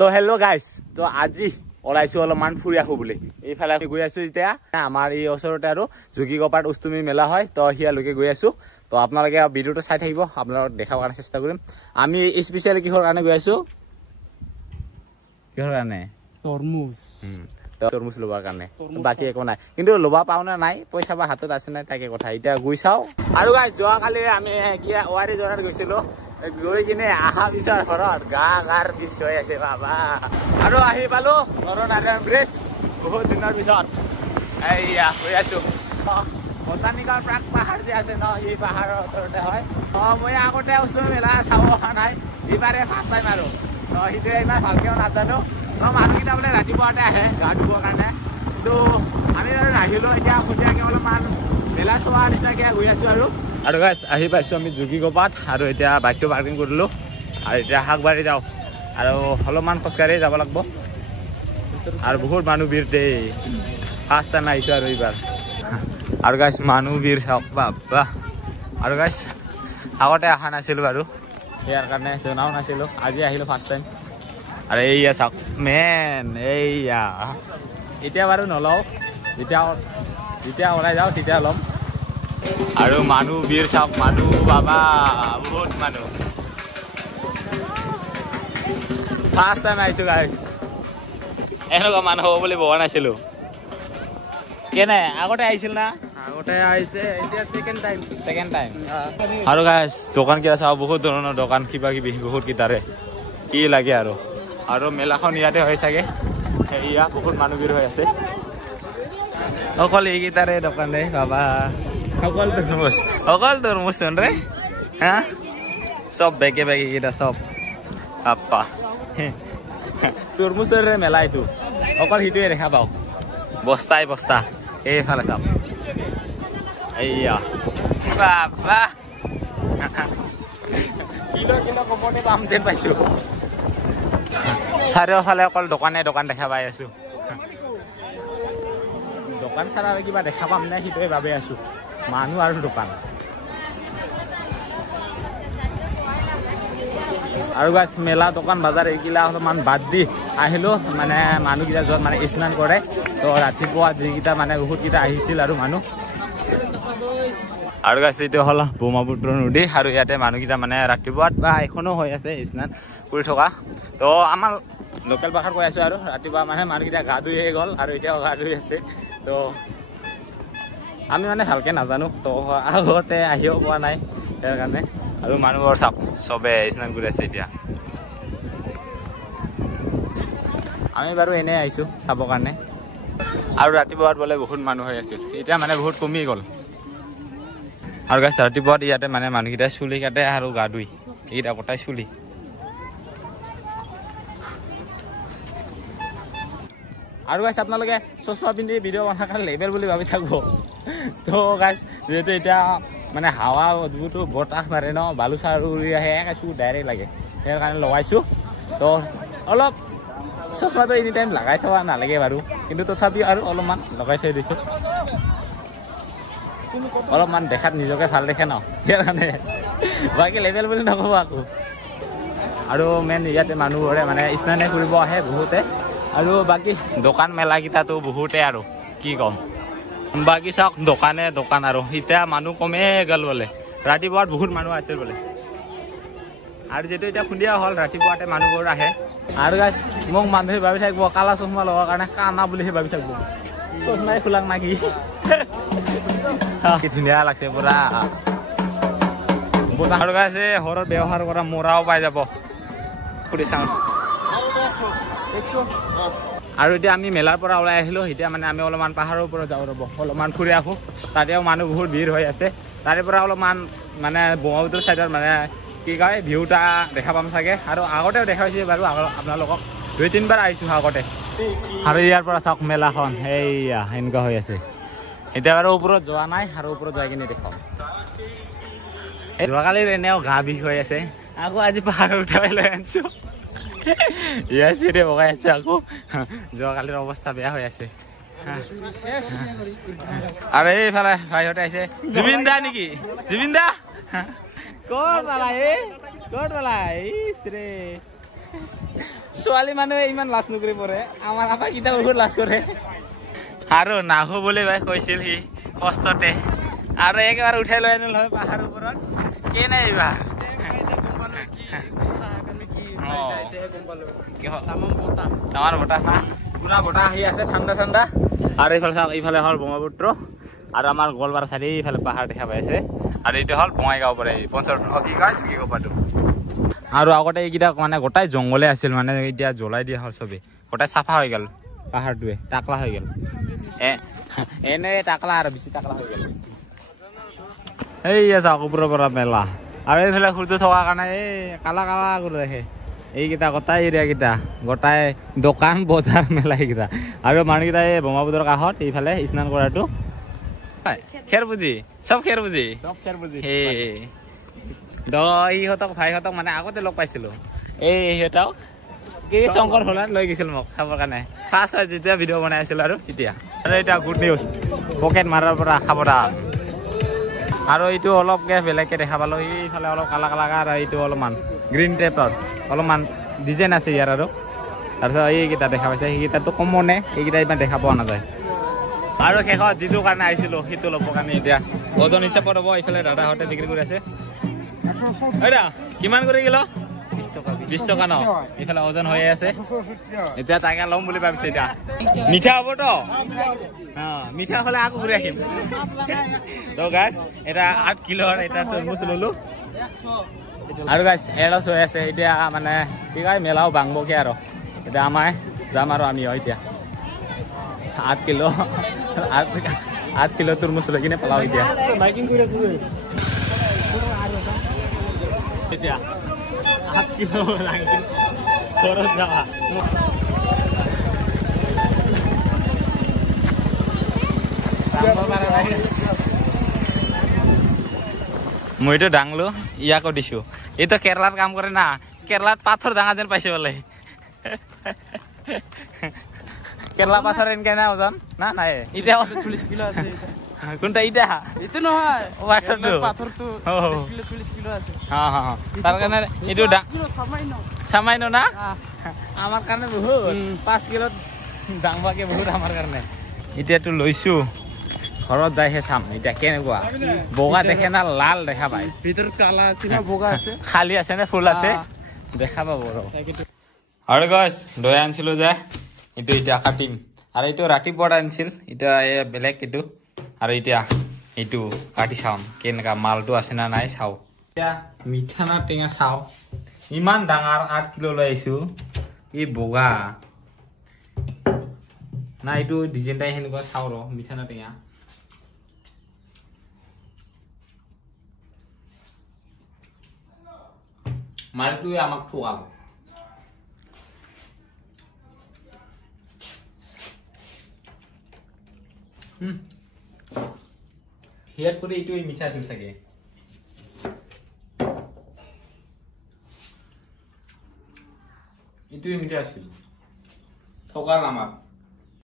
তো hello' guys, তো আজি ওলাইছো অলপমান ফুৰি আহো বুলি। এইফালে গৈ আছো এতিয়া আমাৰ এই ওচৰতে আৰু যোগীগোপাত উষ্টুমি মেলা হয়। তো সিয়ালৈকে গৈ আছো। তো আপোনালোকে ভিডিঅ'টো চাই থাকিব, আপোনালোকক দেখাব কাৰণে চেষ্টা কৰিম। আমি স্পেচিয়েলি কিহৰ কাৰণে গৈ আছো? কিহৰ কাৰণে? তৰমুজ। তৰমুজ ল'বৰ কাৰণে, বাকী একো নাই। কিন্তু ল'বা পাও নে নাই, পইচা বা হাতত আছে নাই তাকে কথা। এতিয়া গৈ চাওঁ। আৰু গাইজ যোৱাকালি আমি ৱাৰী জোৰাত গৈছিলো। গৈ কিনে আহা পিছৰ ঘৰত গাৰ বিষ হৈ আছে বাবা। আৰু আহি পালো নৰনাৰায়ণ ব্ৰিজ বহুত দিনৰ পিছত। এইয়া গৈ আছো বটানিকৰ প্ৰাক পাহাৰ যে আছে ন, সেই পাহাৰৰ ওচৰতে হয়। মই আগতে উষ্টুমি মেলা চাব অহা নাই, এইবাৰে ফাৰ্ষ্ট টাইম আৰু। সেইটোৱে ইমান ভালকেও নাজানো। মানুহকেইটা বোলে ৰাতিপুৱাতে আহে গা ধুবৰ কাৰণে, কিন্তু আমি আৰু নাহিলো। এতিয়া সন্ধিয়াকে অলপমান মেলা চোৱা নিচিনাকে গৈ আছো আৰু গাইজ আহি পাইছো আমি যোগীগোপাত। আৰু এতিয়া বাইকটো পাৰ্কিং কৰিলো আৰু এতিয়া শাকবাৰী যাওঁ আৰু অলপমান খোজকাঢ়ি যাব লাগিব। আৰু বহুত মানুহ ভিৰ দেই, ফাৰ্ষ্ট টাইম আহিছো আৰু এইবাৰ। আৰু গাইজ মানুহ ভিৰ চাওক বাবা। আৰু গাইজ আগতে অহা নাছিলো বাৰু, ইয়াৰ কাৰণে জনাও নাছিলো। আজি আহিলো ফাৰ্ষ্ট টাইম। আৰু এইয়া চাওক মেন, এইয়া এতিয়া বাৰু নলওঁ, যেতিয়া ওলাই যাওঁ তেতিয়া ল'ম। আৰু মানুহ ভিৰ চাওক, মানুহ বাবা বহুত মানুহ। ফাৰ্ষ্ট টাইম আহিছো গাইজ, এনেকুৱা মানুহ হ'ব বুলি ভবা নাছিলো। কেনে আগতে আহিছিল না? আগতে আহিছে, এতিয়া সেকেন্ড টাইম। আৰু গাইজ দোকান কেইটা চাওঁ, বহুত ধৰণৰ দোকান, কিবা কিবি বহুত কেইটাৰে কি লাগে আৰু মেলাখন ইয়াতে হয় চাগে। সেয়া বহুত মানুহ ভিৰ হৈ আছে। অকল এইকেইটাৰে দোকানে বাবা, অকল তৰমুজ ৰে হা, চব বেগে কেইটা চব বাপ্পা। তৰমুজৰে মেলা এইটো, অকল সিটোৱে দেখা পাওঁ, বস্তাই বস্তা। এইফালে চাওক, এইয়া বাবা কিলো কমতে পাম যেন পাইছো। চাৰিওফালে অকল দোকান দেখা পাই আছো। দোকান চাৰা কিবা দেখা পাম নে সেইটোৱে ভাবি আছো, মানুহ আৰু দোকান। আৰু গাইজ মেলা দোকান বজাৰ এইগিলা অলপমান বাদ দি আহিলো, মানে মানুহকেইটা য'ত মানে স্নান কৰে। তো ৰাতিপুৱা যিকেইটা মানে বহুতকেইটা আহিছিল আৰু মানুহ। আৰু গাইজ এইটো হ'ল ব্ৰহ্মপুত্ৰ নদী, আৰু ইয়াতে মানুহকেইটা মানে ৰাতিপুৱাত বা এখনো হৈ আছে স্নান কৰি থকা। তো আমাৰ লোকেল ভাষাত কৈ আছো আৰু ৰাতিপুৱা মানে মানুহকেইটা গা ধুই গ'ল আৰু এতিয়াও গা ধুই আছে। তো আমি মানে ভালকে নাজানো, তো আগতে আহিও পোৱা নাই তাৰ কাৰণে। আৰু মানুহৰ চাওক চবে স্নান কৰি আছে এতিয়া। আমি বাৰু এনেই আহিছো চাবৰ কাৰণে। আৰু ৰাতিপুৱাত বোলে বহুত মানুহ হৈ আছিল, এতিয়া মানে বহুত কমি গ'ল। আৰু গাইজ ৰাতিপুৱাত ইয়াতে মানে মানুহকেইটাই চুলি কাটে আৰু গা ধুই, এইকেইটা কটাই চুলি। আৰু গাইজ আপোনালোকে চশমা পিন্ধি ভিডিঅ' বনাৰ কাৰণে লেবেল বুলি ভাবি থাকিব। তো গাইজ যিহেতু এতিয়া মানে হাৱা যিটো বতাহ মাৰে ন, বালু চালু উৰি আহে, চুৰ ডাইৰেক্ট লাগে, সেই কাৰণে লগাইছো। তো অলপ চশমাটো এনি টাইম লগাই থব নালাগে বাৰু, কিন্তু তথাপিও আৰু অলপমান লগাই থৈ দিছো, অলপমান দেখাত নিজকে ভাল দেখে ন, সেই কাৰণে। বাকী লেবেল বুলি নক'ব আকৌ। আৰু মেইন ইয়াতে মানুহবোৰে মানে স্নানে কৰিব আহে বহুতে। আৰু বাকী দোকান মেলাকেইটাতো বহুতে, আৰু কি ক'ম। বাকী চাওক দোকান আৰু এতিয়া মানুহ কমেই গ'ল বোলে, ৰাতিপুৱাত বহুত মানুহ আছিল বোলে। আৰু যিহেতু এতিয়া সন্ধিয়া হ'ল, ৰাতিপুৱাতে মানুহবোৰ আহে। আৰু গাইজ মোক মানুহে ভাবি থাকিব কালা চশমা লগাৰ কাৰণে কানা বুলিহে ভাবি থাকিব, চশমাই খোলাক নাকি। কি ধুনীয়া লাগছে পুৰা বতাহ। আৰু গাইজ ঘৰত ব্যৱহাৰ কৰা মৰাও পাই যাব, সুধি চাওঁ। আৰু এতিয়া আমি মেলাৰ পৰা ওলাই আহিলো, এতিয়া মানে আমি অলপমান পাহাৰৰ ওপৰত যাওঁ, ৰ'ব অলপমান ফুৰি আহো। তাতেও মানুহ বহুত ভিৰ হৈ আছে, তাৰে পৰা অলপমান মানে ব্ৰহ্মপুত্ৰ চাইডৰ মানে কি কয় ভিউটা দেখা পাম চাগে। আৰু আগতেও দেখাইছে বাৰু আপোনালোকক, 2-3 বাৰ আহিছো আগতে। আৰু ইয়াৰ পৰা চাওক মেলাখন, এইয়া এনেকুৱা হৈ আছে। এতিয়া বাৰু ওপৰত যোৱা নাই, আৰু ওপৰত যাই কিনে দেখাম। যোৱাকালিৰ এনেও গা বিষ হৈ আছে, আকৌ আজি পাহাৰত উঠাই লৈ আনিছো। ইয়াৰ চিৰি বগাই আছে আকৌ, যোৱাকালিৰ অৱস্থা বেয়া হৈ আছে। আৰু এইফালে ভাইহঁতে আহিছে, জুবিন দা নেকি? জুবিন দা ক'ত পালা? ক'ত পালা? ইচ ৰে ছোৱালী মানুহে ইমান লাজ নকৰি পৰে আমাৰ আপা কিটা বহুত লাজ কৰে আৰু নাহো বুলি ভাই কৈছিল সি কষ্টতে আৰু একেবাৰে উঠাই লৈ আনিল হয় পাহাৰৰ ওপৰত কেনে এইবাৰ আমাৰ বতাহ না পুৰা বতাহ আহি আছে ঠাণ্ডা ঠাণ্ডা আৰু ইফালে হ'ল ব্ৰহ্মপুত্ৰ আৰু আমাৰ গোৱালপাৰা চাইডে ইফালে পাহাৰ দেখা পাই আছে আৰু এইটো হ'ল বঙাইগাঁও পৰা কি কয় চুকিকোপাটো আৰু আগতে এইকেইটা মানে গোটাই জংঘলে আছিল মানে এতিয়া জ্বলাই দিয়া হ'ল চবেই গোটাই চাফা হৈ গ'ল পাহাৰটোৱে টাকলা হৈ গ'ল এনে টাকলা আৰু বেছি টাকলা হৈ গ'ল এই চাওক ওপৰৰ পৰা মেলা আৰু এইফালে সূৰ্য থকাৰ কাৰণে এই কালা কালা কৰি ৰাখে এইকেইটা গোটাই এৰিয়াকেইটা গোটাই দোকান বজাৰ মেলা এইকেইটা আৰু মানুহকেইটা এই ব্ৰহ্মপুত্ৰৰ কাষত এইফালে স্নান কৰাটো খেৰ বুজি চব খেৰ বুজি ইহঁতক ভাইহঁতক মানে আগতে লগ পাইছিলো এই সিহঁতক কি শংকৰ হোলাত লৈ গৈছিল মোক খাবৰ কাৰণে ফাৰ্ষ্ট হয় যেতিয়া ভিডিঅ' বনাই আছিলো আৰু তেতিয়া আৰু এতিয়া গুড নিউজ পকেট মাৰাৰ পৰা সাৱধান আৰু এইটো অলপকে বেলেগকে দেখা পালো এইফালে অলপ কালা কালা আৰু এইটো অলপমান গ্ৰীণ টাইপৰ অলপমান ডিজাইন আছে ইয়াৰ আৰু তাৰপিছত এইকেইটা দেখা পাইছে সেইকেইটাতো কমনে এইকেইটা ইমান দেখা পোৱা নাযায় আৰু শেষত যিটো কাৰণে আহিছিলো সেইটো ল'বৰ কাৰণে এতিয়া ওজন হিচাপত হ'ব এইফালে দাদাহঁতে বিক্ৰী কৰি আছে কিমান কৰি কিলো 20 টকা ন এইফালে ওজন হৈ আছে এতিয়া তাকে ল'ম বুলি ভাবিছে এতিয়া মিঠা হ'বতো মিঠা হ'লে আকৌ ঘূৰি আহিম তো গাইছ এটা 8 কিলোৰ এটা তৰমুজ ল'লো আৰু গাইছ এৰছ হৈ আছে এতিয়া মানে কি কয় মেলাও ভাঙবকে আৰু এতিয়া আমাৰ যাম আৰু আমি এতিয়া 8 কিলো 8 কিলো তৰমুজ লৈ কিনে পেলাও এতিয়া বাইকিং কৰি আছো এতিয়া 8 কিলো লাগি ঘৰত যাবা মইতো ডাঙলো ইয়াকো দিছো এইটো কেৰেলাত কাম কৰে না কেৰেলাত পাথৰ ডাঙা যেন পাইছে বোলে কেৰেলা পাথৰ এনেকে না ওজন না নাই এতিয়া 40 কিলো আছে কোনটা ইটা ইটো নহয় পাথৰটো পাথৰটো 40 কিলো আছে তাৰ কাৰণে এইটো সামান্য না আমাৰ কাৰণে বহুত 5 কিলো ডাঙবাকে বহুত আমাৰ কাৰণে এতিয়াতো লৈছো ঘৰত যাইহে চাম এতিয়া কেনেকুৱা বগা দেখে না লাল দেখা পায় ভিতৰত কালা আছে না বগা আছে খালি আছে না ফুল আছে দেখা পাব আৰু গাইস দৈ আনিছিলো যে এইটো এতিয়া কাটিম আৰু এইটো ৰাতিপুৱা আনিছিল এটা বেলেগ এইটো আৰু এতিয়া এইটো কাটি চাম কেনেকা মালটো আছে না নাই চাও এতিয়া মিঠা না টেঙা চাও ইমান ডাঙৰ 8 কিলো লৈ আহিছো এই বগা না এইটো ডিজাইনটাই হেনেকুৱা চাও ৰ মিঠা না টেঙা মালটোৱে আমাক ঠগাল হিয়াত কৰে এইটোৱে মিঠা আছিল চাগে এইটোৱে মিঠা আছিল ঠগাল আমাক